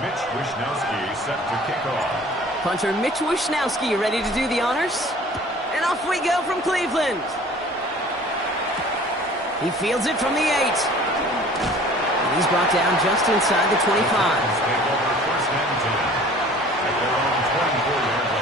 Mitch Wishnowski set to kick off. Punter Mitch Wishnowski ready to do the honors. And off we go from Cleveland. He fields it from the 8. And he's brought down just inside the 25. Take over first and 10 at their own 24-yard line.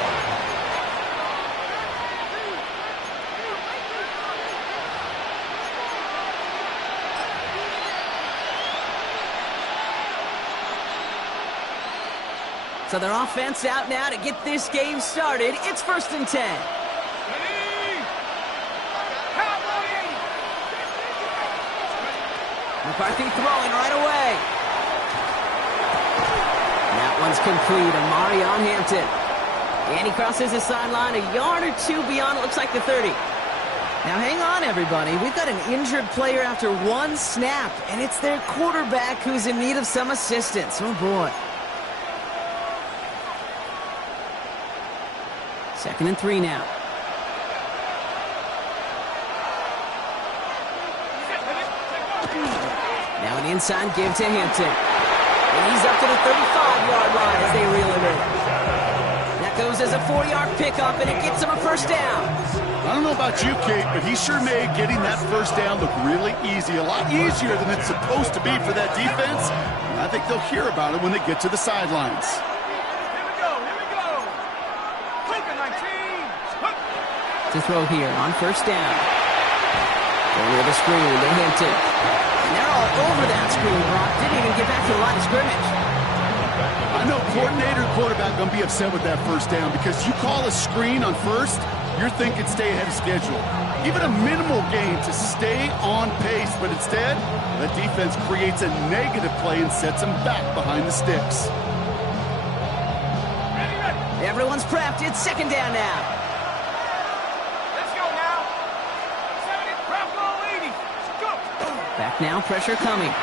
So their offense out now to get this game started. It's first and 10. McCarthy throwing right away. That one's complete. Amari on Hampton. And he crosses the sideline a yard or two beyond, it looks like the 30. Now hang on, everybody. We've got an injured player after one snap, and it's their quarterback who's in need of some assistance. Oh, boy. 2nd and 3 now. Now an inside give to Hampton. And he's up to the 35-yard line as they reel him in. That goes as a 4-yard pickup, and it gets him a first down. I don't know about you, Kate, but he sure made getting that first down look really easy. A lot easier than it's supposed to be for that defense. And I think they'll hear about it when they get to the sidelines. To throw here on first down. Going with a screen to Hampton. And they're all over that screen, Brock. Didn't even get back to the line of scrimmage. I know coordinator and quarterback going to be upset with that first down because you call a screen on first, you're thinking stay ahead of schedule. Even a minimal gain to stay on pace, but instead, the defense creates a negative play and sets them back behind the sticks. Everyone's prepped. It's second down now. Back now, pressure coming. Nabbed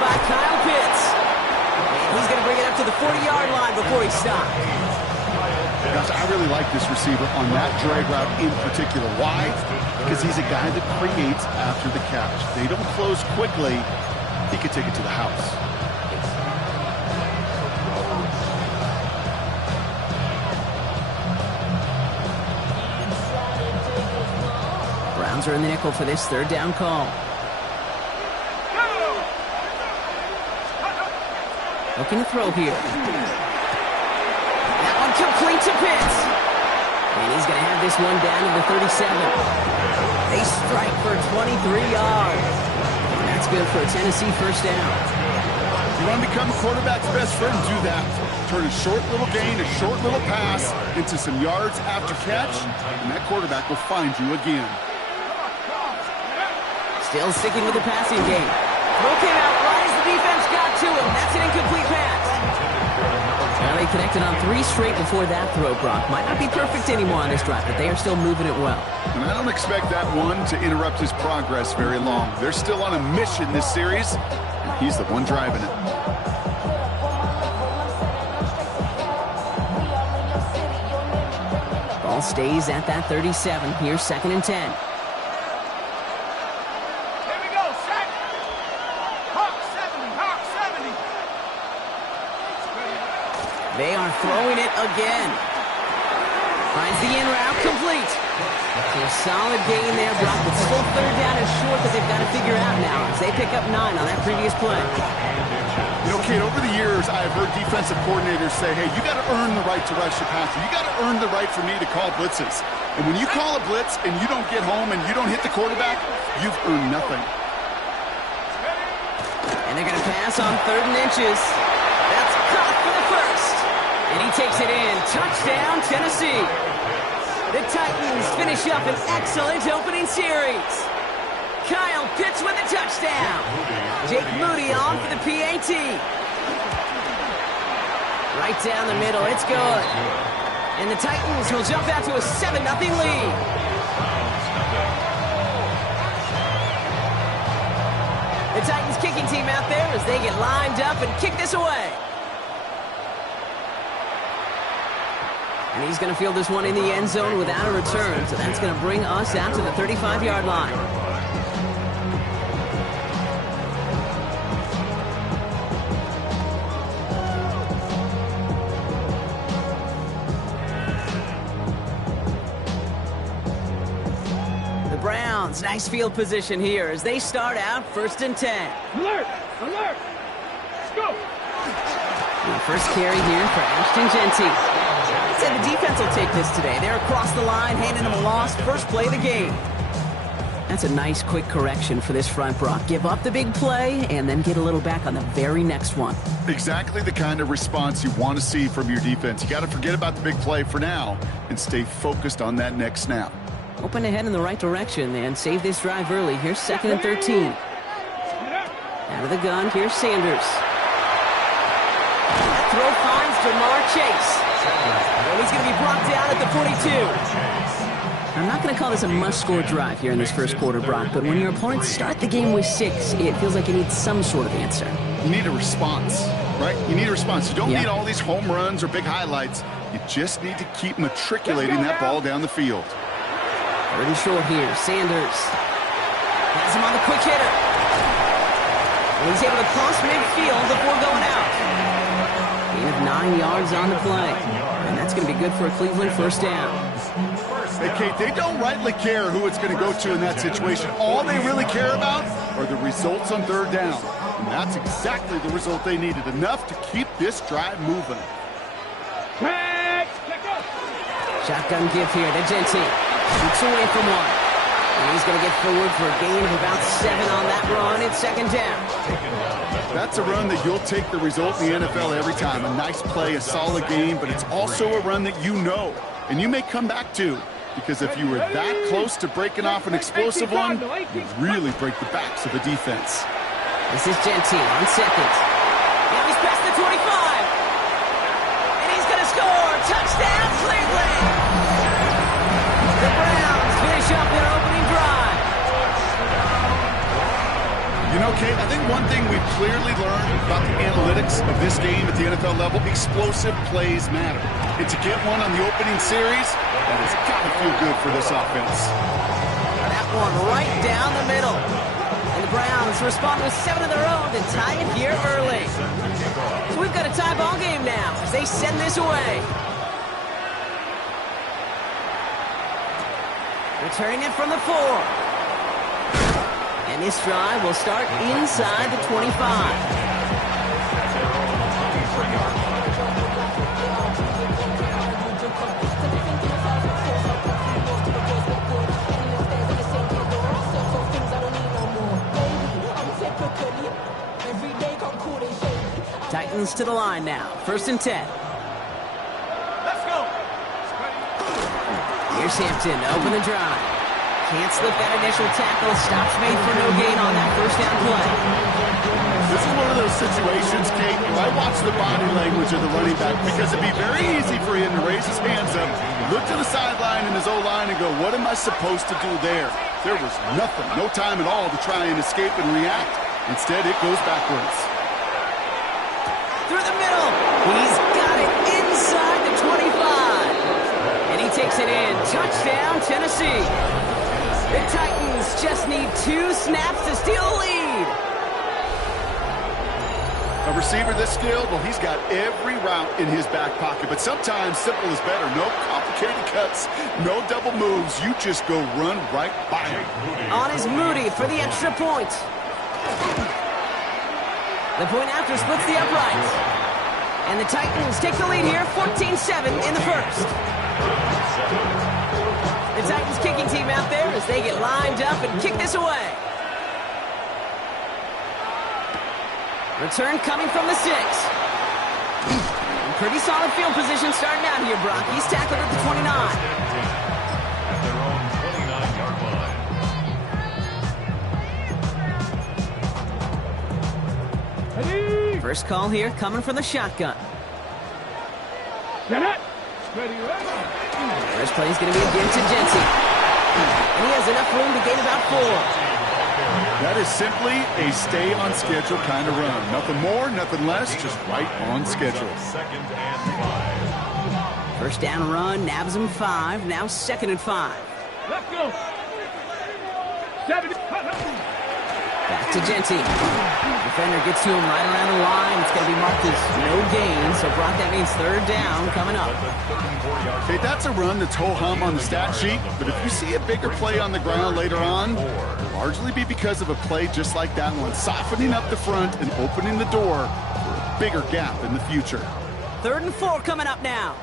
by Kyle Pitts. And he's going to bring it up to the 40-yard line before he stopped. Gosh, I really like this receiver on that drag route in particular. Why? Because he's a guy that creates after the catch. They don't close quickly. He could take it to the house. Browns are in the nickel for this third down call. Looking to throw here. That one complete to Pitts. And he's going to have this one down to the 37. They strike for 23 yards. And that's good for a Tennessee first down. You want to become a quarterback's best friend? Do that. Turn a short little gain, a short little pass into some yards after catch, and that quarterback will find you again. Still sticking with the passing game. Throw came out right as the defense got to him. That's an incomplete pass. Well, they connected on 3 straight before that throw, Brock. Might not be perfect anymore on this drive, but they are still moving it well. And I don't expect that one to interrupt his progress very long. They're still on a mission this series, and he's the one driving it. Ball stays at that 37. Here's 2nd and 10. They are throwing it again. Finds the in route complete. So a solid gain there, Brock. It's still third down and short that they've got to figure out now as they pick up 9 on that previous play. You know, Kate, over the years, I've heard defensive coordinators say, hey, you got to earn the right to rush your passer. You got to earn the right for me to call blitzes. And when you call a blitz and you don't get home and you don't hit the quarterback, you've earned nothing. And they're going to pass on 3rd and inches. That's caught for the first. And he takes it in. Touchdown, Tennessee. The Titans finish up an excellent opening series. Kyle Pitts with a touchdown. Jake Moody on for the PAT. Right down the middle. It's good. And the Titans will jump out to a 7-0 lead. The Titans kicking team out there as they get lined up and kick this away. And he's going to field this one in the end zone without a return. So that's going to bring us out to the 35-yard line. Browns, nice field position here as they start out 1st and 10. Alert! Alert! Let's go! And first carry here for Ashton Genty. I'd say the defense will take this today. They're across the line, handing them a loss. First play of the game. That's a nice quick correction for this front, Brock. Give up the big play and then get a little back on the very next one. Exactly the kind of response you want to see from your defense. You got to forget about the big play for now and stay focused on that next snap. Open ahead in the right direction and save this drive early. Here's 2nd and 13. Out of the gun, here's Sanders. That throw finds Jamar Chase. And he's going to be brought down at the 42. I'm not going to call this a must-score drive here in this first quarter, Brock, but when your opponents start the game with 6, it feels like you need some sort of answer. You need a response, right? You need a response. You don't need all these home runs or big highlights. You just need to keep matriculating that ball down the field. Pretty short here. Sanders has him on the quick hitter. And he's able to cross midfield before going out. Gain of 9 yards on the play. And that's going to be good for a Cleveland first down. Hey, Kate, they don't rightly care who it's going to go to in that situation. All they really care about are the results on 3rd down. And that's exactly the result they needed. Enough to keep this drive moving. Shotgun give here to Genty. Shoots away from one. And he's going to get forward for a gain of about 7 on that run. It's 2nd down. That's a run that you'll take the result in the NFL every time. A nice play, a solid game, but it's also a run that you know and you may come back to. Because if you were that close to breaking off an explosive one, you really break the backs of the defense. This is Genty on 2nd. Now he's past the 25. And he's going to score. Touchdown, Cleveland. The Browns finish up their opening drive. You know, Kate, I think one thing we've clearly learned about the analytics of this game at the NFL level, explosive plays matter. And to get one on the opening series, that has got to feel good for this offense. That one right down the middle. And the Browns respond with 7 of their own to tie it here early. So we've got a tie ball game now as they send this away. Returning it from the 4. And this drive will start inside the 25. Titans to the line now. 1st and 10. Let's go! Here's Hampton, open the drive. Can't slip that initial tackle. Stops made for no gain on that first down play. This is one of those situations, Kate, where I watch the body language of the running back because it'd be very easy for him to raise his hands up, look to the sideline in his O-line and go, what am I supposed to do there? There was nothing, no time at all to try and escape and react. Instead, it goes backwards. Through the middle. He's got it inside the 25. And he takes it in. Touchdown, Tennessee. The Titans just need 2 snaps to steal a lead. A receiver this skilled, well, he's got every route in his back pocket. But sometimes simple is better. No complicated cuts, no double moves. You just go run right by him. On is Moody for the extra point. The point after splits the uprights. And the Titans take the lead here, 14-7 in the first. The Titans kicking team out there as they get lined up and kick this away. Return coming from the 6. Pretty solid field position starting out here, Brock. He's tackled at the 29. At their own 29-yard line. First call here coming from the shotgun. First play is going to be again to Genty. And he has enough room to gain about 4. That is simply a stay-on-schedule kind of run. Nothing more, nothing less, just right on schedule. 2nd and 5. First down run, nabs him 5. Now 2nd and 5. Let's go! 7. Back to Genty. Defender gets to him right around the line. It's going to be marked as no gain. So, Brock, that means third down coming up. Okay, that's a run that's ho-hum on the stat sheet. But if you see a bigger play on the ground later on, it'll largely be because of a play just like that one, softening up the front and opening the door for a bigger gap in the future. 3rd and 4 coming up now.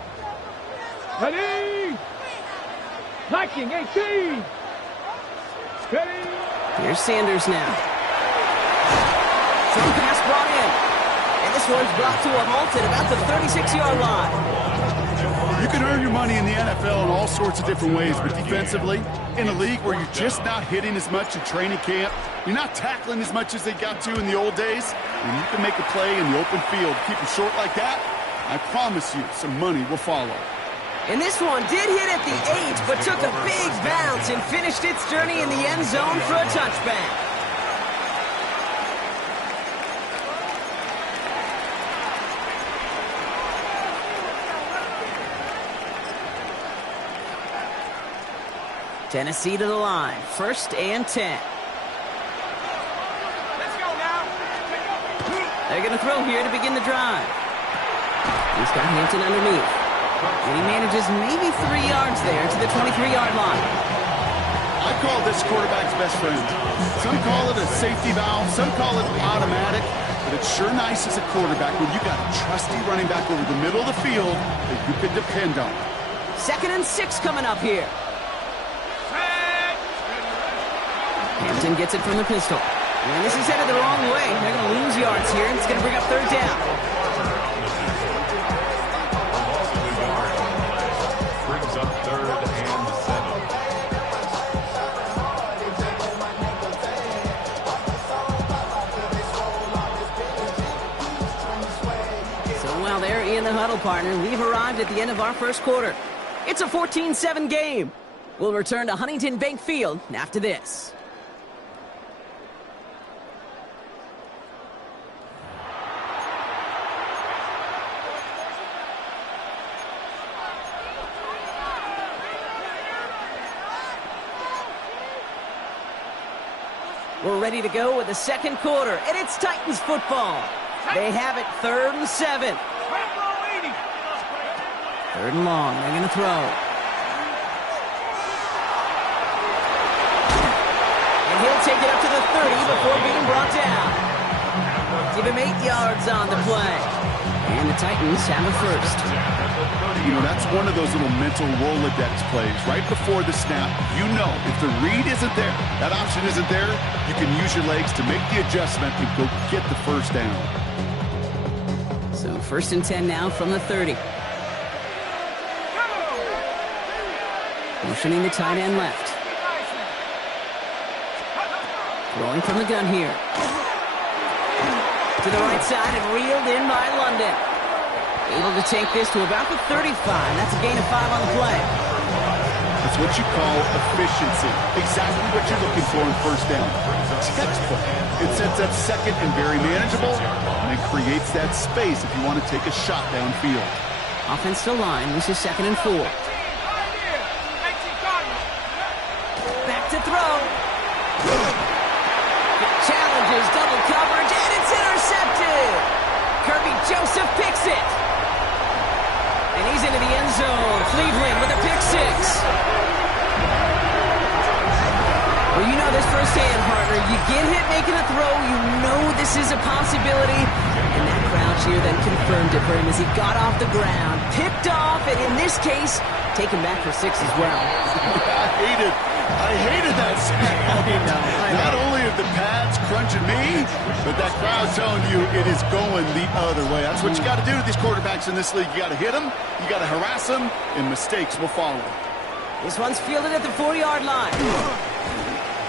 Ready? Liking 18. Steady. Here's Sanders now. Throw pass brought in. And this one's brought to a halt at about the 36-yard line. You can earn your money in the NFL in all sorts of different ways, but defensively, in a league where you're just not hitting as much in training camp, you're not tackling as much as they got to in the old days, and you can make a play in the open field, keep it short like that, I promise you some money will follow. And this one did hit at the 8, but took a big bounce and finished its journey in the end zone for a touchback. Tennessee to the line. 1st and 10. Let's go now. They're going to throw here to begin the drive. He's got Hampton underneath. And he manages maybe 3 yards there to the 23-yard line. I call this quarterback's best friend. Some call it a safety valve, some call it automatic, but it's sure nice as a quarterback when you got a trusty running back over the middle of the field that you can depend on. 2nd and 6 coming up here. Hampton gets it from the pistol. And this is headed the wrong way. They're going to lose yards here, and it's going to bring up 3rd down. Brings up 3rd and 7. So while they're in the huddle, partner, we've arrived at the end of our 1st quarter. It's a 14-7 game. We'll return to Huntington Bank Field after this. We're ready to go with the 2nd quarter, and it's Titans football. They have it 3rd and 7. 3rd and long. They're going to throw. And he'll take it up to the 30 before being brought down. Give him 8 yards on the play. And the Titans have a 1st. You know, that's one of those little mental Rolodex plays. Right before the snap, you know if the read isn't there, that option isn't there, you can use your legs to make the adjustment and go get the 1st down. So 1st and 10 now from the 30. Motioning the tight end left. Throwing from the gun here. To the right side and reeled in by London. Able to take this to about the 35. That's a gain of 5 on the play. That's what you call efficiency. Exactly what you're looking for in 1st down. Textbook. It sets up 2nd and very manageable, and it creates that space if you want to take a shot downfield. Offensive line. This is 2nd and 4. Back to throw. Challenges double coverage, and it's intercepted. Kirby Joseph picks it. And he's into the end zone. Cleveland with a pick 6. Well, you know this firsthand, partner. You get hit making a throw, you know this is a possibility. And that crowd cheer then confirmed it for him as he got off the ground, picked off, and in this case, taken back for 6 as well. I hated that sound. Not only are the pads crunching me, but that crowd telling you it is going the other way. That's what you got to do to these quarterbacks in this league. You got to hit them, you got to harass them, and mistakes will follow. This one's fielded at the 4-yard line.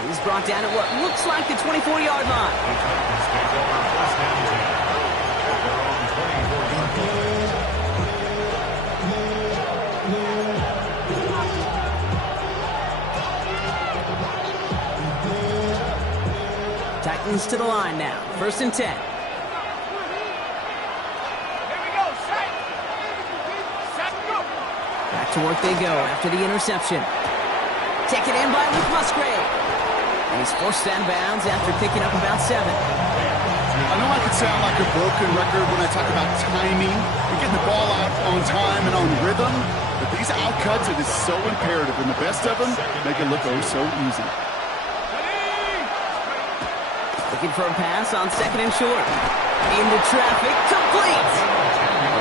He's brought down at what looks like the 24-yard line. Titans to the line now. 1st and 10. Here we go. Set. Set. Go. Back to work they go after the interception. Taken in by Luke Musgrave. And he's forced out of bounds after picking up about 7. I know I could sound like a broken record when I talk about timing and getting the ball out on time and on rhythm, but these outcuts, it is so imperative, and the best of them make it look oh so easy. Looking for a pass on 2nd and short. Into traffic, complete!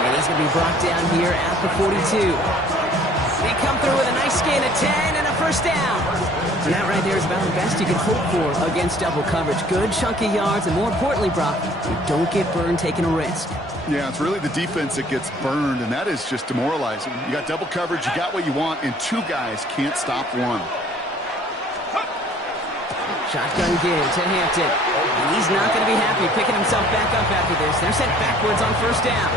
And he's going to be brought down here at the 42. They come through with a nice gain of 10 and a first down. And that right there is about the best you can hope for against double coverage. Good chunky yards, and more importantly, Brock, you don't get burned taking a risk. Yeah, it's really the defense that gets burned, and that is just demoralizing. You got double coverage, you got what you want, and 2 guys can't stop one. Shotgun give to Hampton. And he's not going to be happy picking himself back up after this. They're sent backwards on first down.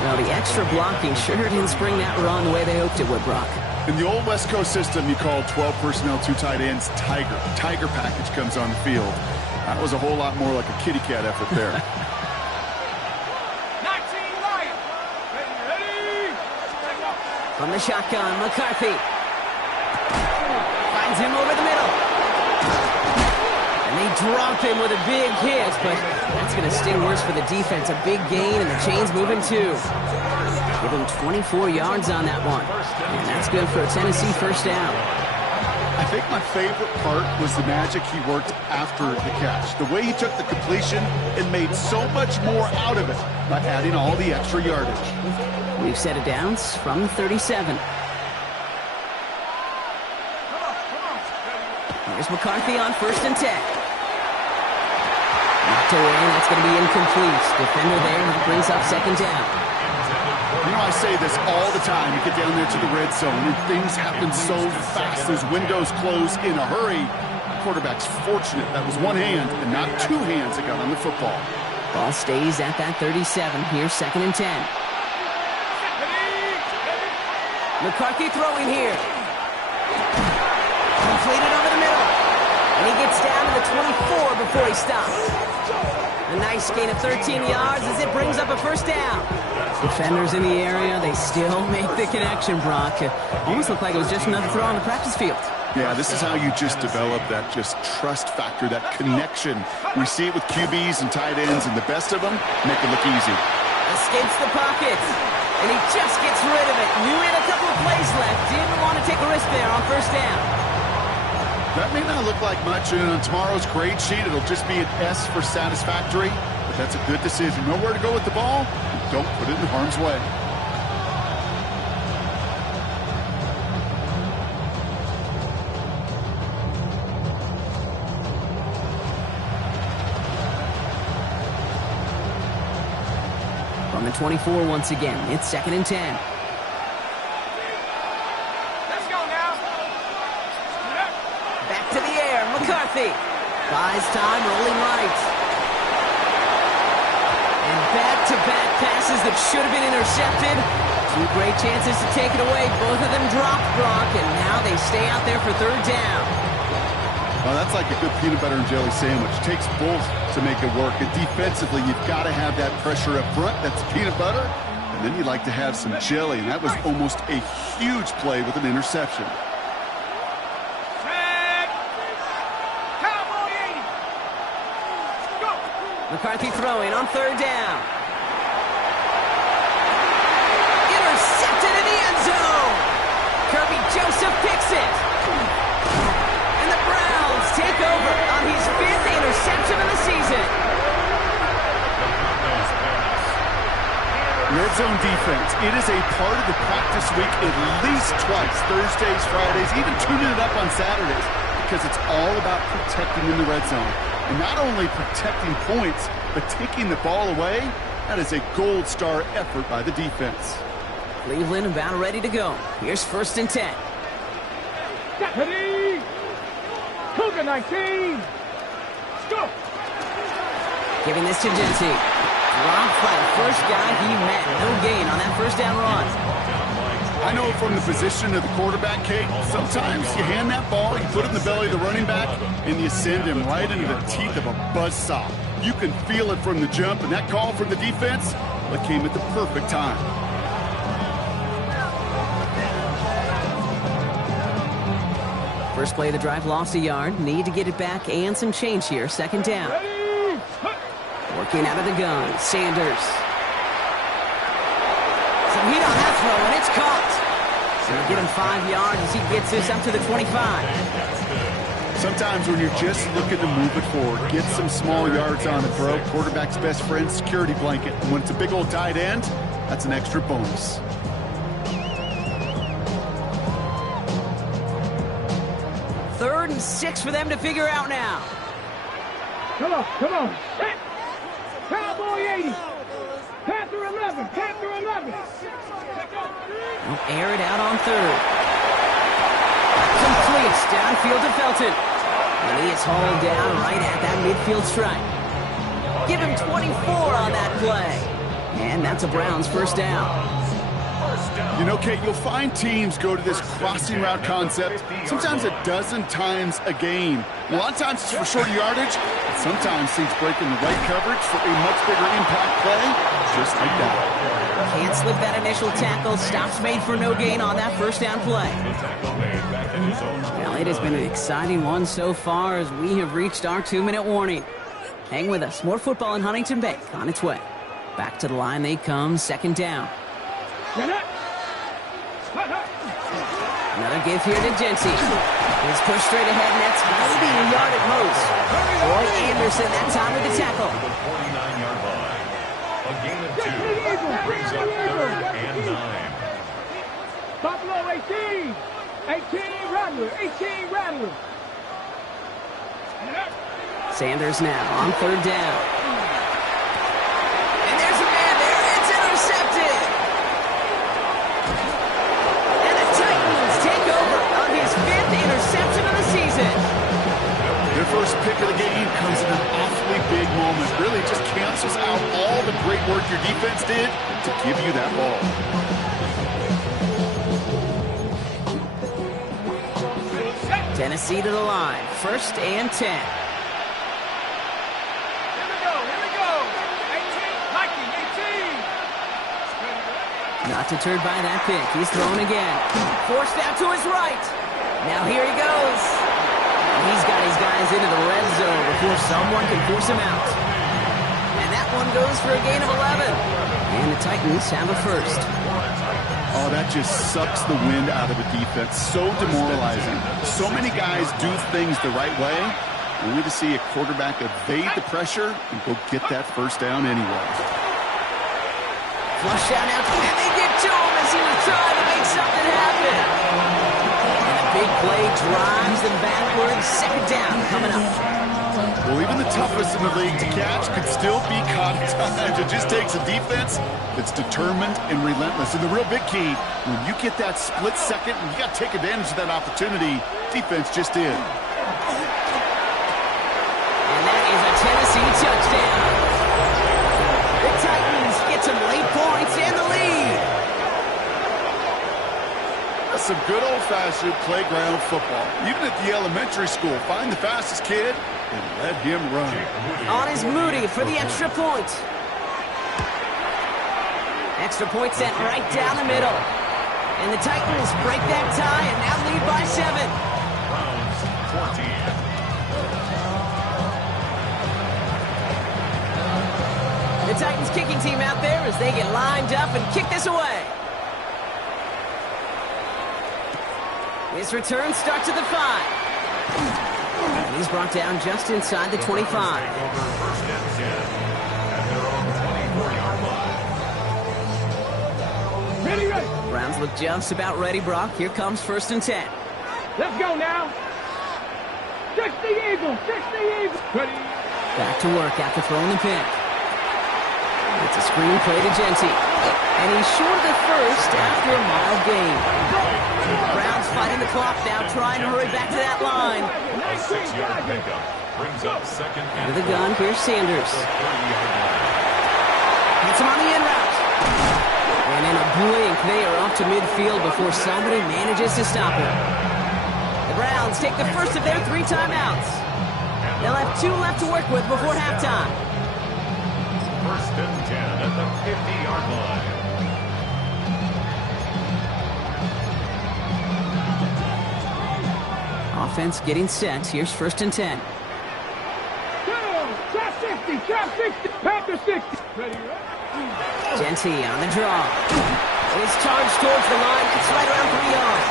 Well, the extra blocking sure didn't spring that run the way they hoped it would, Brock. In the old West Coast system, you called 12 personnel, 2 tight ends, Tiger. Tiger package comes on the field. That was a whole lot more like a kitty cat effort there. 19 Lions. Ready. From the shotgun, McCarthy. Finds him over the middle. And they drop him with a big hit, but that's going to sting worse for the defense. A big gain, and the chain's moving too. Give him 24 yards on that one. And that's good for a Tennessee first down. I think my favorite part was the magic he worked after the catch. The way he took the completion and made so much more out of it by adding all the extra yardage. We've set it downs from the 37. Here's McCarthy on 1st and 10. Knocked away, that's going to be incomplete. Defender there, that brings up 2nd down. You know, I say this all the time. You get down there to the red zone, and things happen so fast. Those windows close in a hurry. The quarterback's fortunate. That was 1 hand and not 2 hands that got on the football. Ball stays at that 37. Here's 2nd and 10. McCarthy throwing here. Completed over the middle. And he gets down to the 24 before he stops. A nice gain of 13 yards as it brings up a first down. Defenders in the area, they still make the connection, Brock. Almost looked like it was just another throw on the practice field. Yeah, this is how you just develop that just trust factor, that connection. We see it with QBs and tight ends, and the best of them make it look easy. Escapes the pocket, and he just gets rid of it. Knew he had a couple of plays left. Didn't want to take a risk there on first down. That may not look like much, and on tomorrow's grade sheet, it'll just be an S for satisfactory, but that's a good decision. Know where to go with the ball, and don't put it in harm's way. From the 24 once again, it's 2nd and 10. McCarthy buys time, rolling right. And back-to-back passes that should have been intercepted. 2 great chances to take it away. Both of them dropped, Brock, and now they stay out there for 3rd down. Well, that's like a good peanut butter and jelly sandwich. It takes both to make it work. And defensively, you've got to have that pressure up front. That's peanut butter. And then you'd like to have some jelly. And that was almost a huge play with an interception. McCarthy throwing on 3rd down. Intercepted in the end zone. Kirby Joseph picks it. And the Browns take over on his 5th interception of the season. Red zone defense. It is a part of the practice week at least twice. Thursdays, Fridays, even tuning it up on Saturdays. Because it's all about protecting in the red zone. And not only protecting points, but taking the ball away, that is a gold star effort by the defense. Cleveland about ready to go. Here's 1st and 10. Ready. Cougar 19. Go. Giving this to Genty. Dropped by the first guy he met. No gain on that first down run. I know from the position of the quarterback, Kate, sometimes you hand that ball, you put it in the belly of the running back, and you send him right into the teeth of a buzzsaw. You can feel it from the jump, and that call from the defense, that came at the perfect time. First play of the drive lost a yard. Need to get it back and some change here. Second down. Working out of the gun. Sanders. Some heat on that throw, and it's caught. So you get him 5 yards as he gets this up to the 25. Sometimes when you're just looking to move it forward, get some small yards on the throw. Quarterback's best friend, security blanket. And when it's a big old tight end, that's an extra bonus. Third and 6 for them to figure out now. Come on, come on. Set. Cowboy 80. Panther 11. Panther 11. They'll air it out on third. Complete downfield to Felton. And he is hauled down right at that midfield stripe. Give him 24 on that play. And that's a Browns first down. You know, Kate, you'll find teams go to this crossing route concept sometimes a dozen times a game. A lot of times it's for shorter yardage, but sometimes teams break in the right coverage for a much bigger impact play, just like that. Can't slip that initial tackle. Stops made for no gain on that first down play. Well, it has been an exciting one so far as we have reached our 2-minute warning. Hang with us. More football in Huntington Bank on its way. Back to the line they come, second down. Another give here to Jency. He's pushed straight ahead, and that's maybe a yard at most. Roy Anderson that time with the tackle. The 49-yard line. A gain of 2 brings up 3rd and 9. Buffalo 18. 18 Rattler. 18 Rattler. Sanders now on third down. And there's a man there. It's intercepted. And the Titans take over on his 5th interception of the season. Their first pick of the game comes in an awfully big moment. Really just cancels out all the great work your defense did to give you that ball. Tennessee to the line. First and 10. Here we go. 18. Mikey, 18. Not deterred by that pick. He's thrown again. Forced out to his right. Now here he goes. He's got his guys into the red zone before someone can force him out. And that one goes for a gain of 11. And the Titans have a first. Oh, that just sucks the wind out of a defense. So demoralizing. So many guys do things the right way, only to see a quarterback evade the pressure and go get that first down anyway. Flush out now, and they get to him as he was trying to make something happen. And a big play drives them backwards. Second down coming up. Well, even the toughest in the league to catch could still be caught at times. It just takes a defense that's determined and relentless. And the real big key, when you get that split second, and you got to take advantage of that opportunity, defense just did. And that is a Tennessee touchdown. The Titans get some late points and the lead. That's some good old-fashioned playground football. Even at the elementary school, find the fastest kid and let him run. On is Moody for the extra point. Extra point sent right down the middle. And the Titans break that tie and now lead by 7. Browns 14. The Titans kicking team out there as they get lined up and kick this away. His return starts at the 5. And he's brought down just inside the 25. Over first and 10 at their own 24-yard line. Ready. Browns look just about ready, Brock. Here comes first and 10. Let's go now. 60 Eagles. 60 Eagles. Ready. Back to work after throwing the pick. It's a screen play to Jency. And he's short of the first after a mild gain. Browns fighting the clock now, trying to hurry back to that line. A 6-yard pickup brings up second and Into the gun, here's Sanders. 30-yard line. Hits him on the in route. And in a blink, they are up to midfield before somebody manages to stop him. The Browns take the first of their 3 timeouts. They'll have 2 left to work with before halftime. First and 10 at the 50-yard line. Off defense getting set. Here's 1st and 10. Trap 60, trap 60, Panther 60. Genty on the draw. It is charged towards the line. It's right around 3 yards.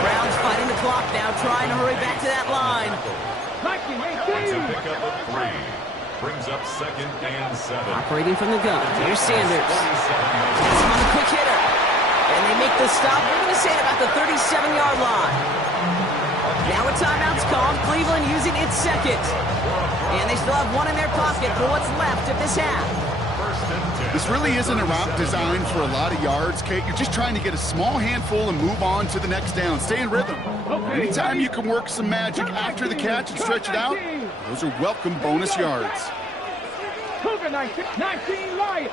Browns fighting the clock now, trying to hurry back to that line. It's a pickup of 3. Brings up 2nd and 7. Operating from the gun. Here's Sanders. That's on the quick hitter. And they make the stop. We're going to say it about the 37-yard line. Now a timeout's called. Cleveland using its 2nd. And they still have 1 in their pocket for what's left of this half. This really isn't a route designed for a lot of yards, Kate. You're just trying to get a small handful and move on to the next down. Stay in rhythm. Anytime you can work some magic after the catch and stretch it out, those are welcome bonus yards. 19 Lions.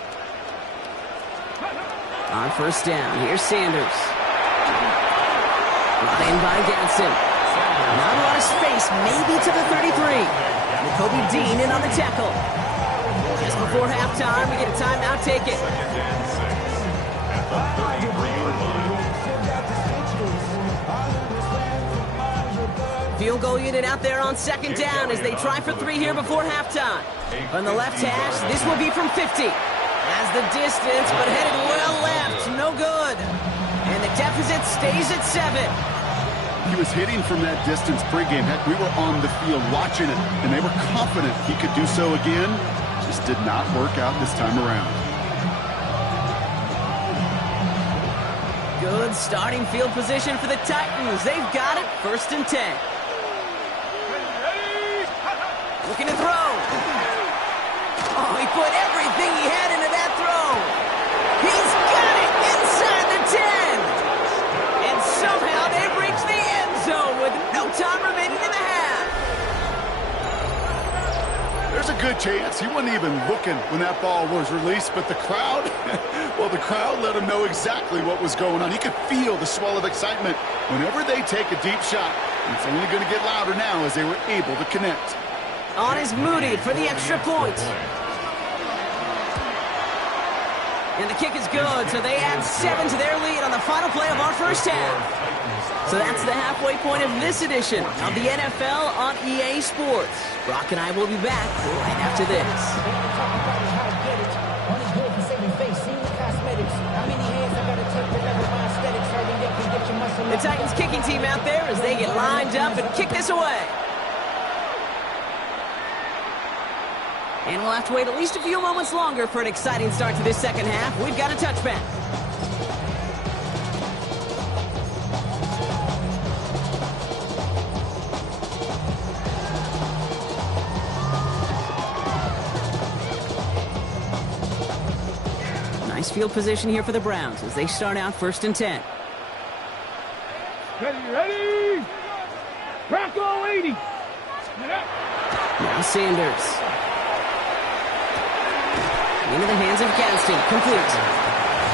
On 1st down, here's Sanders. Brought in by Gadsden. Not a lot of space, maybe to the 33. Kobe Dean in on the tackle. Just before halftime, we get a timeout. Take it. 2nd and 6 at the 33-yard line. Field goal unit out there on 2nd down as they try for 3 here before halftime. On the left hash, this will be from 50. Has the distance, but headed well left. No good. And the deficit stays at 7. He was hitting from that distance pregame. Heck, we were on the field watching it, and they were confident he could do so again. Just did not work out this time around. Good starting field position for the Titans. They've got it. 1st and 10. Looking to throw. Oh, he put everything he had into that throw. He's got it inside the 10. And somehow they've reached the end zone with no time remaining in the half. There's a good chance he wasn't even looking when that ball was released, but the crowd, well, the crowd let him know exactly what was going on. He could feel the swell of excitement whenever they take a deep shot. And it's only going to get louder now as they were able to connect. On is Moody for the extra point. And the kick is good, so they add 7 to their lead on the final play of our 1st half. So that's the halfway point of this edition of the NFL on EA Sports. Brock and I will be back right after this. The Titans kicking team out there as they get lined up and kick this away. And we'll have to wait at least a few moments longer for an exciting start to this 2nd half. We've got a touchback. Nice field position here for the Browns as they start out 1st and 10. Ready? Bronco 80. Now Sanders. Into the hands of Gadsden, complete.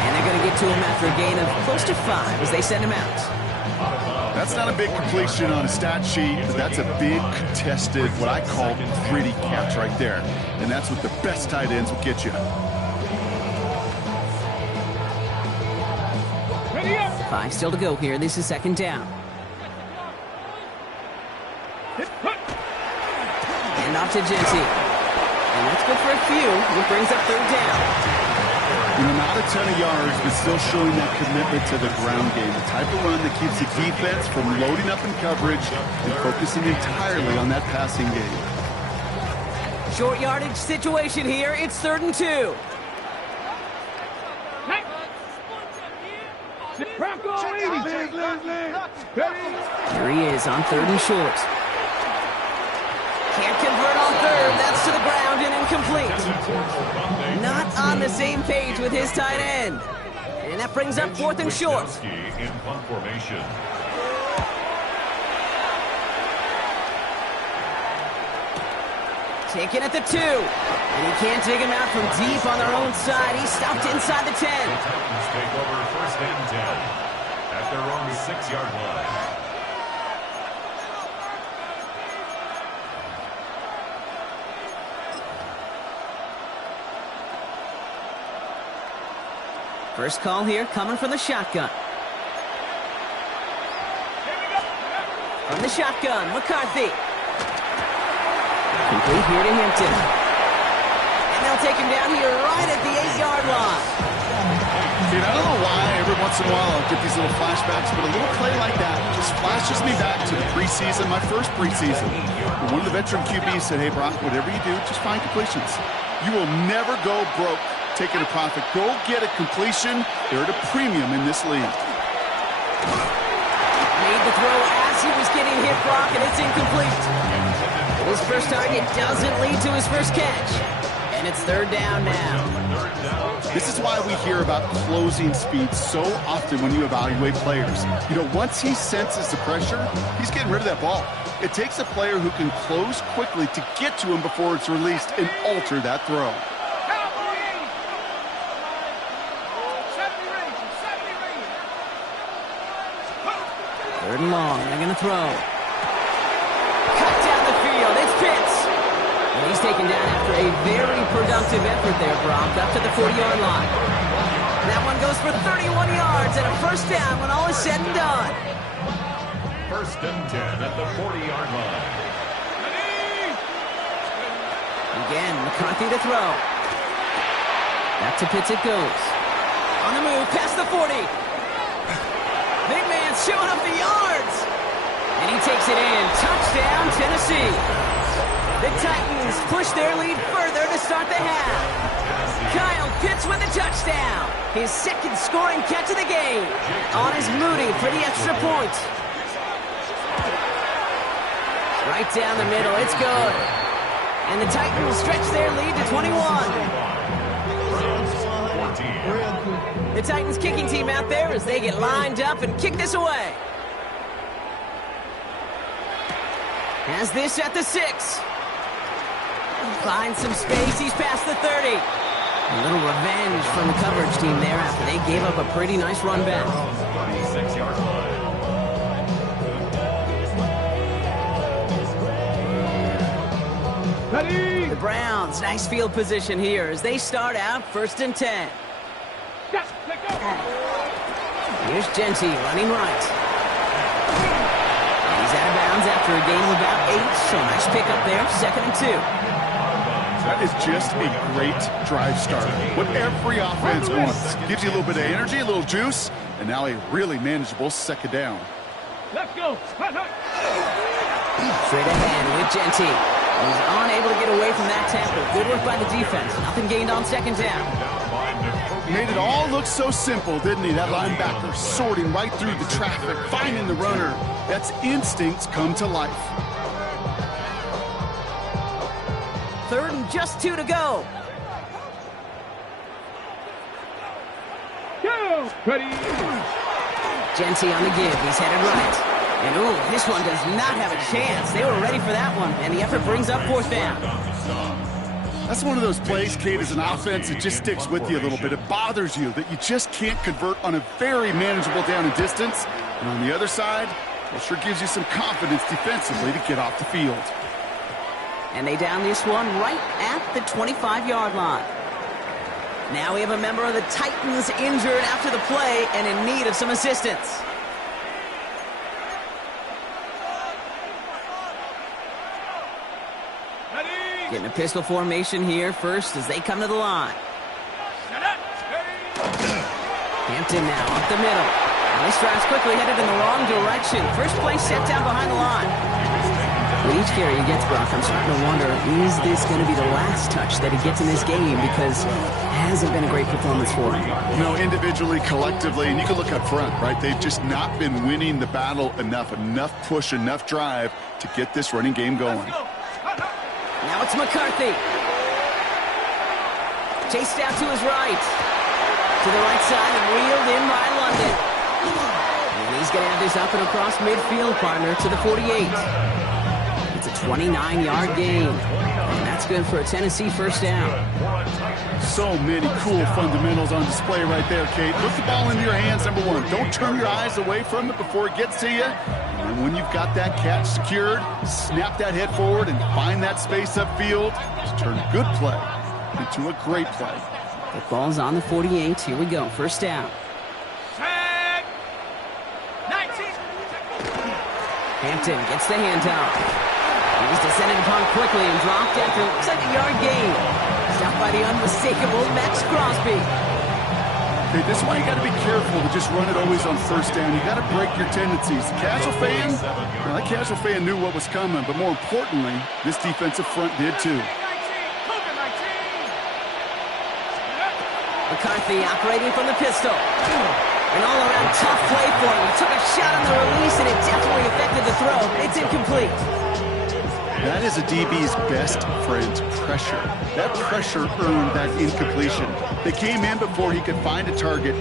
And they're going to get to him after a gain of close to 5 as they send him out. That's not a big completion on a stat sheet, but that's a big contested, what I call gritty catch right there. And that's what the best tight ends will get you. Ready up. 5 still to go here. This is 2nd down. And off to Genty. And that's good for a few. It brings up 3rd down. You know, not a ton of yards, but still showing that commitment to the ground game. The type of run that keeps the defense from loading up in coverage and focusing entirely on that passing game. Short yardage situation here. It's 3rd and 2. Bronco 80. Here he is on 3rd and short. Can't convert on 3rd. That's to the ground and incomplete. Not on the same page with his tight end. And that brings up 4th and short. In punt formation. Taken at the 2. And he can't take him out from deep on their own side. He's stopped inside the 10. The Titans take over 1st and 10 at their own 6-yard line. First call here coming from the shotgun. From the shotgun, McCarthy. Complete here to Hampton. And they'll take him down here right at the 8-yard line. Dude, I don't know why every once in a while I'll get these little flashbacks, but a little play like that just flashes me back to the preseason, my first preseason. And one of the veteran QBs said, hey, Brock, whatever you do, just find completions. You will never go broke taking a profit. Go get a completion. They're at a premium in this league. Made the throw as he was getting hit, Brock, and it's incomplete. His first target doesn't lead to his first catch. And it's 3rd down now. This is why we hear about closing speed so often when you evaluate players. You know, once he senses the pressure, he's getting rid of that ball. It takes a player who can close quickly to get to him before it's released and alter that throw. 3rd and long. They're going to throw. Cut down the field. It's Pitts. And he's taken down after a very productive effort there, Brock, up to the 40-yard line. That one goes for 31 yards and a first down when all is said and done. 1st and 10 at the 40-yard line. Again, McCarthy to throw. Back to Pitts it goes. On the move, past the 40. Big man's showing up the yards. And he takes it in. Touchdown, Tennessee. The Titans push their lead further to start the half. Kyle Pitts with a touchdown. His 2nd scoring catch of the game. On his Moody for the extra point. Right down the middle. It's good. And the Titans stretch their lead to 21. The Titans kicking team out there as they get lined up and kick this away. Has this at the 6. Finds some space. He's past the 30. A little revenge from the coverage team there after they gave up a pretty nice run back. 36-yard line. The Browns, nice field position here as they start out 1st and 10. Here's Genty running right. He's out of bounds after a gain of about 8, so nice pickup there, 2nd and 2. That is just a great drive starter. What every offense wants. Gives you a little bit of energy, a little juice, and now a really manageable 2nd down. Let's go. Hut, hut. Straight ahead with Genty. He's unable to get away from that tackle. Good work by the defense. Nothing gained on 2nd down. Made it all look so simple, didn't he? That linebacker sorting right through the traffic, finding the runner. That's instincts come to life. 3rd and just 2 to go. Go. Ready. Genty on the give. He's headed right. And ooh, this one does not have a chance. They were ready for that one, and the effort brings up 4th down. That's one of those plays, Kate, as an offense, it just sticks with you a little bit. It bothers you that you just can't convert on a very manageable down and distance. And on the other side, well, sure gives you some confidence defensively to get off the field. And they down this one right at the 25-yard line. Now we have a member of the Titans injured after the play and in need of some assistance. Getting a pistol formation here first as they come to the line. Hampton now up the middle. And this drive's quickly headed in the wrong direction. First play set down behind the line. With each carry he gets, Brock, I'm starting to wonder, is this going to be the last touch that he gets in this game? Because it hasn't been a great performance for him. No, individually, collectively, and you can look up front, right? They've just not been winning the battle enough push, enough drive to get this running game going. Now it's McCarthy. Chased out to his right. To the right side and reeled in by London. And he's going to have this up and across midfield, partner, to the 48. It's a 29-yard gain. And that's good for a Tennessee 1st down. So many cool fundamentals on display right there, Kate. Put the ball into your hands, number 1. Don't turn your eyes away from it before it gets to you. And when you've got that catch secured, snap that head forward and find that space upfield to turn a good play into a great play. The ball's on the 48. Here we go. 1st down. Hampton gets the handoff. He was descended upon quickly and dropped after looks like a yard gain. Stopped by the unmistakable Max Crosby. Okay, this is why you got to be careful to just run it always on first down. You got to break your tendencies. Casual fan, well, that casual fan knew what was coming, but more importantly, this defensive front did too. McCarthy operating from the pistol. An all-around tough play for him. He took a shot on the release, and it definitely affected the throw. It's incomplete. That is a DB's best friend, pressure. That pressure earned that incompletion. They came in before he could find a target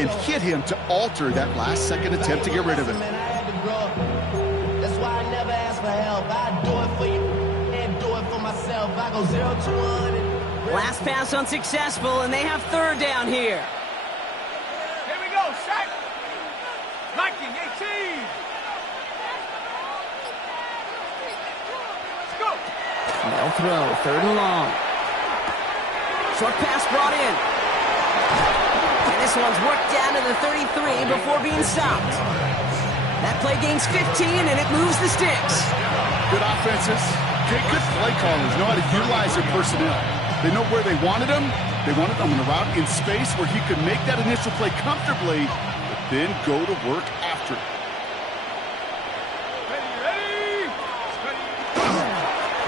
and hit him to alter that last-second attempt to get rid of it. That's why I never ask for help. I do it for you and do it for myself. I go 0 to 1. Last pass unsuccessful, and they have third down here. Here we go, sack. Viking 18. Let's go. They'll throw, third and long. Short pass brought in. And this one's worked down to the 33 before being stopped. That play gains 15, and it moves the sticks. Good offenses. Good play callers know how to utilize their personnel. They know where they wanted him. They wanted him on a route in space where he could make that initial play comfortably, but then go to work after. Ready.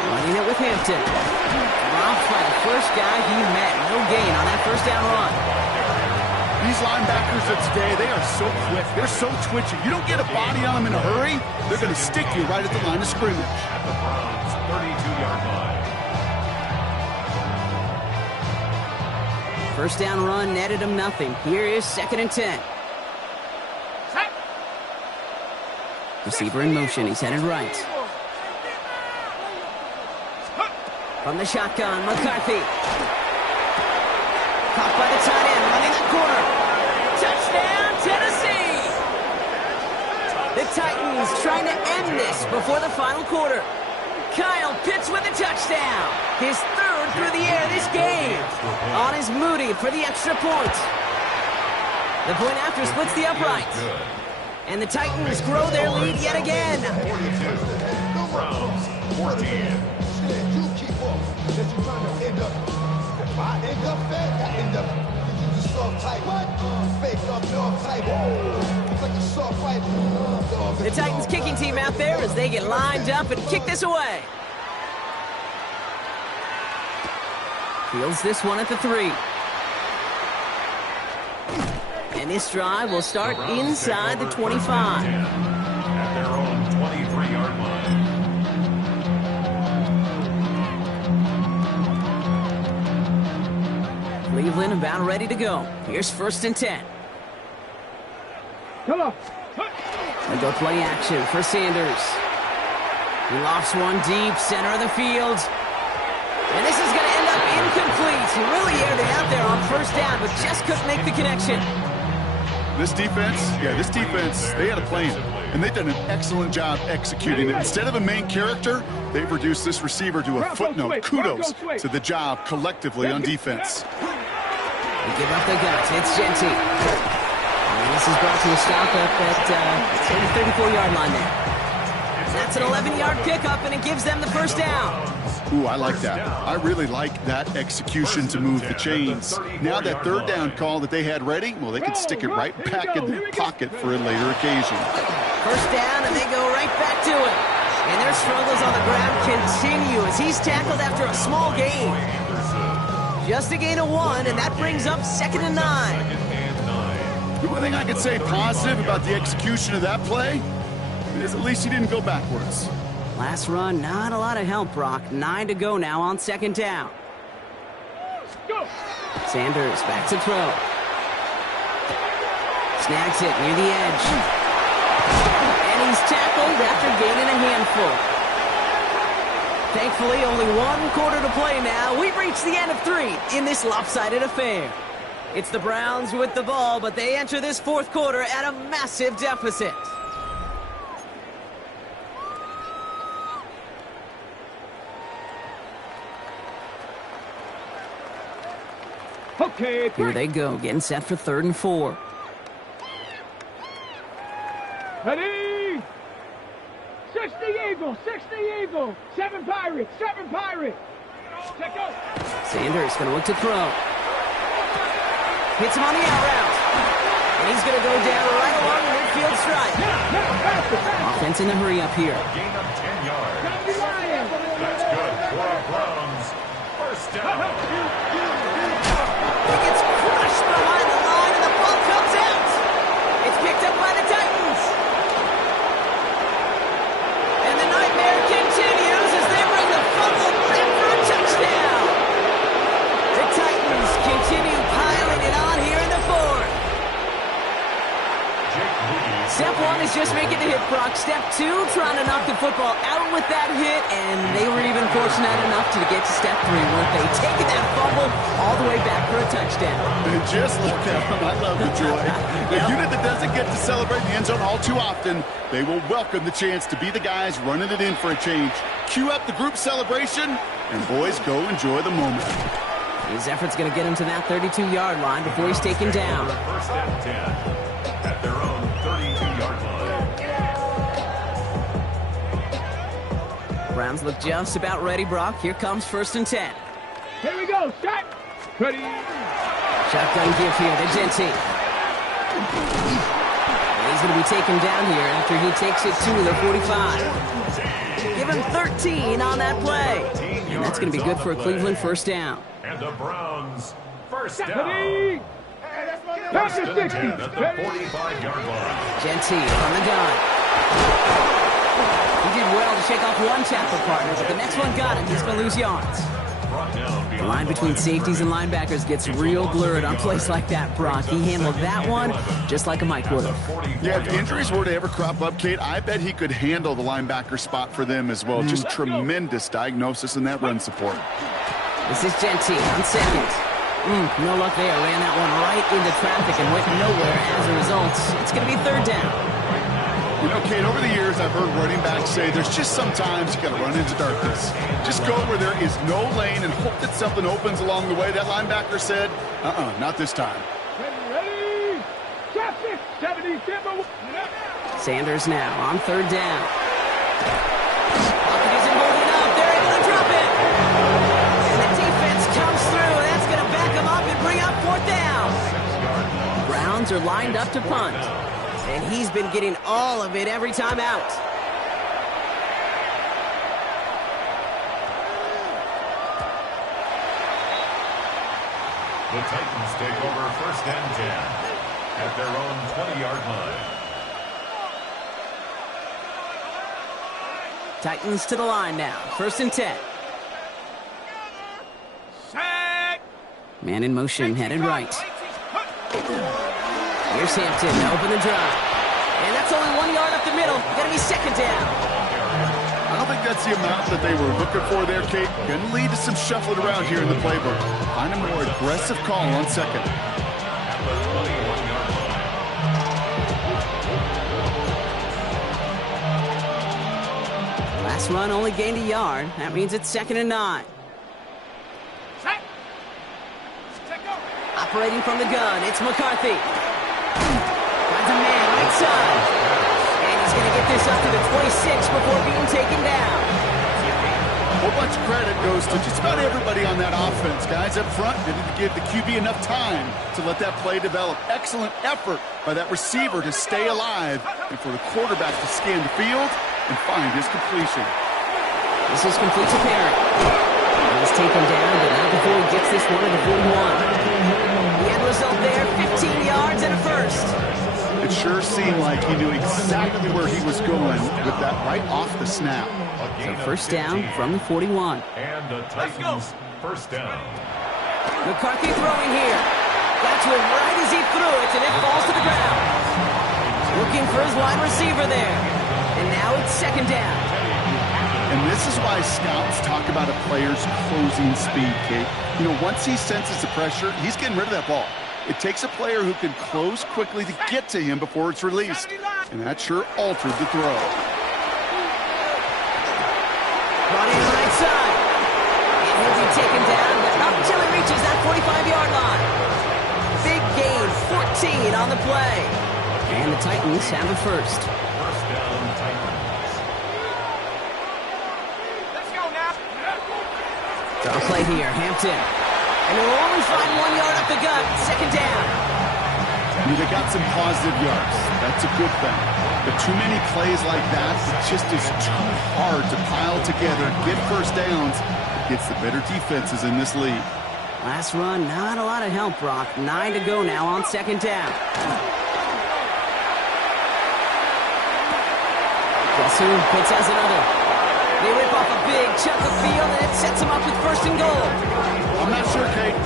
Running it with Hampton. Dropped by the first guy he met. No gain on that first down run. These linebackers of today, they are so quick. They're so twitchy. You don't get a body on them in a hurry, they're going to stick you right at the line of scrimmage. At the Browns' 32-yard line. First down run netted him nothing. Here is 2nd and 10. Sack. Receiver in motion. He's headed right. From the shotgun, McCarthy. Caught by the tight end, running the corner. Touchdown, Tennessee! The Titans trying to end this before the final quarter. Kyle Pitts with a touchdown. His third through the air this game. On is Moody for the extra point. The point after splits the upright. And the Titans grow their lead yet again. 42. Browns 14. You keep up. That you're trying to end up. If I end up fat, I end up. You just soft type. What? Fake up, dog type. It's like a soft fight. The Titans kicking team out there as they get lined up and kick this away. Fields this one at the 3. And this drive will start inside the 25. At their own 23-yard line. Cleveland about ready to go. Here's 1st and 10. Come on. They go play action for Sanders. He lofts one deep, center of the field. And this is going to end up incomplete. He really aired it out there on first down, but just couldn't make the connection. This defense, they had a plan, and they've done an excellent job executing it. Instead of a main character, they've reduced this receiver to a footnote. Kudos to the job collectively on defense. They give up the guts. It's Genty. And this is brought to a stop up at the 34-yard line there. That's an 11-yard pickup, and it gives them the first down. Ooh, I like that. I really like that execution to move the chains. Now that third down call that they had ready, well, they could stick it right back in their pocket for a later occasion. First down, and they go right back to it. And their struggles on the ground continue as he's tackled after a small gain. Just a gain of 1, and that brings up 2nd and 9. The one thing I could say positive about the execution of that play is at least he didn't go backwards. Last run, not a lot of help, Brock. 9 to go now on 2nd down. Go. Sanders back to throw. Snags it near the edge. And he's tackled after gaining a handful. Thankfully, only 1 quarter to play now. We've reached the end of 3 in this lopsided affair. It's the Browns with the ball, but they enter this 4th quarter at a massive deficit. Okay, Here they go, getting set for 3rd and 4. Ready. Eagle, 6 the Eagle, 7 Pirate, 7 Pirate. Check out. Sanders going to look to throw. Hits him on the out route. And he's going to go down right along the midfield stripe. Offense in the hurry up here. Gain of 10 yards. That's good for the Browns. First down. He gets crushed behind the line, and the ball comes out. It's picked up by the Titans. And the nightmare continues as they bring the fumble back for a touchdown. The Titans continue piling it on here in the fourth. Step one is just making the hit, Brock. Step two, trying to knock the football out with that hit, and they were even fortunate enough to get to step three, where they taken that fumble all the way back for a touchdown. And just look at them. I love the joy. The unit that doesn't get to celebrate in the end zone all too often, they will welcome the chance to be the guys running it in for a change. Cue up the group celebration, and boys, go enjoy the moment. His effort's going to get him to that 32-yard line before he's taken down. First and 10 at their own 32-yard line. Browns look just about ready, Brock. Here comes first and 10. Here we go, shot. Ready. Shotgun give here to Gentee. And he's going to be taken down here after he takes it to the 45. Give him 13 on that play. And that's going to be good for a Cleveland first down. And the Browns first down. Ready. Pass First to and 60. 10 at the 45-yard line. Gentee on the gun. He did well to shake off one tackle partner, but the next one got him. He's going to lose yards. Brought down The line between safeties and linebackers gets real blurred on plays like that, Brock. He handled that one just like a Mike would have. Yeah, if injuries were to ever crop up, Kate, I bet he could handle the linebacker spot for them as well. Just tremendous diagnosis in that run support. This is Gentee on second. No luck there. Ran that one right into traffic and went nowhere as a result. It's going to be third down. You know, Kate, over the years, I've heard running backs say there's just sometimes you got to run into darkness. Just go where there is no lane and hope that something opens along the way. That linebacker said, not this time. Ready. Shot 6, 70, Sanders now on third down. Pocket isn't holding up. They're able to drop it. And the defense comes through. That's going to back them up and bring up fourth down. Browns are lined up to punt. And he's been getting all of it every time out. The Titans take over first and 10 at their own 20-yard line. Titans to the line now. First and 10. Man in motion, headed right. Here's Hampton to open the drive. And that's only 1 yard up the middle. Going to be second down. I don't think that's the amount that they were looking for there, Kate. Going to lead to some shuffling around here in the playbook. Find a more aggressive call on second. At the 21-yard line. Last run only gained a yard. That means it's second and 9. Operating from the gun, it's McCarthy. Finds a man right side. And he's going to get this up to the 26 before being taken down. A whole bunch of credit goes to just about everybody on that offense. Guys up front didn't give the QB enough time to let that play develop. Excellent effort by that receiver to stay alive and for the quarterback to scan the field and find his completion. This is complete to Perry. He's taken down, but not before he gets this one at the 41. The end result there, 15 yards and a first. It sure seemed like he knew exactly where he was going with that right off the snap. So first down from the 41. And the Titans first down. McCarthy throwing here. Got to it right as he threw it, and it falls to the ground. Looking for his wide receiver there. And now it's second down. And this is why scouts talk about a player's closing speed, Kate. You know, once he senses the pressure, he's getting rid of that ball. It takes a player who can close quickly to get to him before it's released. And that sure altered the throw. Brought in right side. And he'll be taken down, but not until he reaches that 45-yard line. Big gain, 14 on the play. And the Titans have it first. First down, Titans. here, Hampton. And they'll only find 1 yard up the gut, second down. They got some positive yards. That's a good thing. But too many plays like that, it just is too hard to pile together, get first downs against the better defenses in this league. Last run, not a lot of help, Brock. 9 to go now on second down. Guess who puts us another? They rip off a big chunk of field, and it sets them up with first and goal. I'm not sure, Kate.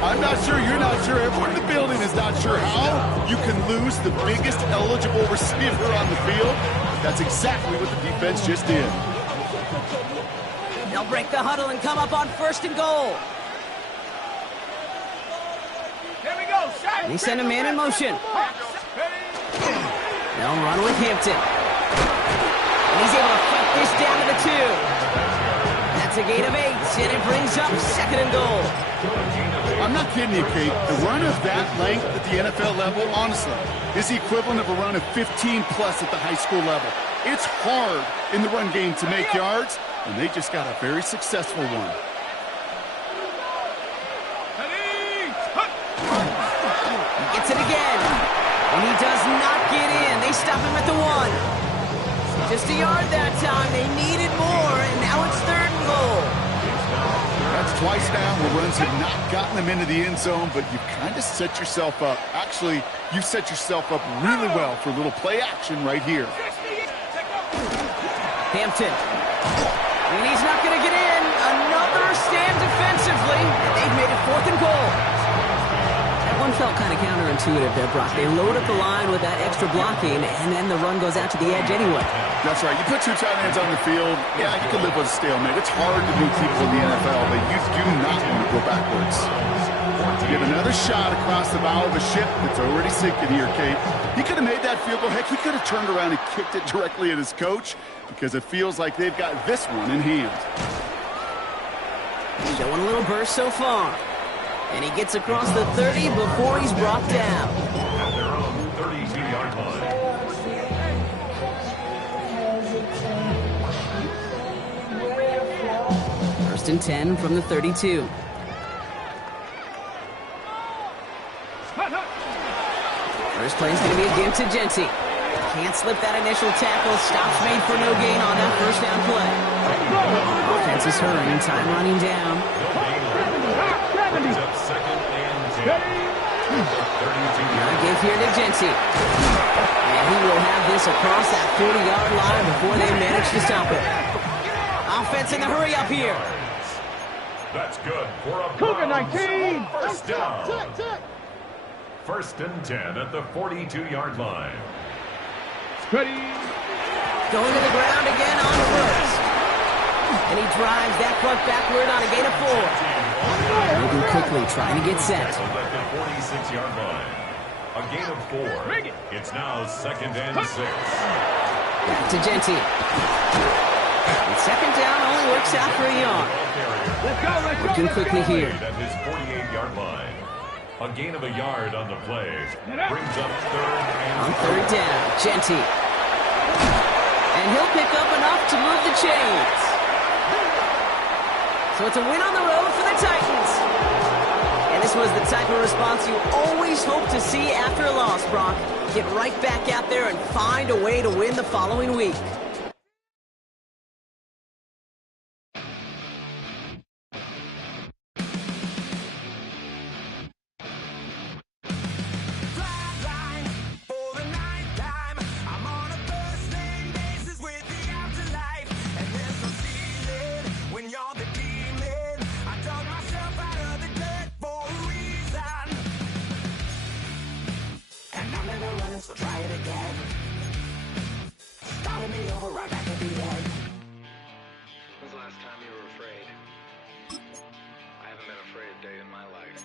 I'm not sure, you're not sure, everyone in the building is not sure how you can lose the biggest eligible receiver on the field. That's exactly what the defense just did. They'll break the huddle and come up on first and goal. Here we go. They send a man in motion. They'll run with Hampton. And he's able to fight this down to the 2. That's a gain of 8, and it brings up second and goal. I'm not kidding you, Kate. The run of that length at the NFL level, honestly, is the equivalent of a run of 15-plus at the high school level. It's hard in the run game to make yards, and they just got a very successful one. He gets it again, and he does not get in. They stop him at the 1. Just a yard that time. They needed more, and now it's third and goal. That's twice now where runs have not gotten them into the end zone, but you've kind of set yourself up. Actually, you've set yourself up really well for a little play action right here. Hampton. And he's not going to get in. Another stand defensively, and they've made it fourth and goal. That one felt kind of counterintuitive there, Brock. They load up the line with that extra blocking, and then the run goes out to the edge anyway. That's right. You put 2 tight ends on the field, yeah, you can live with a stalemate. It's hard to beat people in the NFL, but you do not want to go backwards. Give another shot across the bow of a ship that's already sinking here, Kate. He could have made that field goal. Heck, he could have turned around and kicked it directly at his coach because it feels like they've got this one in hand. Showing a little burst so far. And he gets across the 30 before he's brought down. At their own 32-yard line. First and 10 from the 32. First play is going to be again to Genty. Can't slip that initial tackle. Stops made for no gain on that first down play. Offense is hurrying. Time running down. Give here to Genty. And he will have this across that 40-yard line before they manage to stop it. Offense in the hurry up here. That's good for a Cougar 19. First down. First and 10 at the 42-yard line. Ready. Going to the ground again on the first. And he drives that front backward on a gain of 4. Moving quickly, trying to get set. At the 46-yard line. A gain of 4. It's now second and 6. Back to Genty. And second down only works out for a yard. Let's go, let's go. Working quickly here. At his 48-yard line. A gain of a yard on the play. Brings up third and On third down, Genty. And he'll pick up enough to move the chains. So it's a win on the road for the Titans. And this was the type of response you always hope to see after a loss, Brock. Get right back out there and find a way to win the following week. So try it again. Starting me over right back at the end. When's the last time you were afraid? I haven't been afraid a day in my life.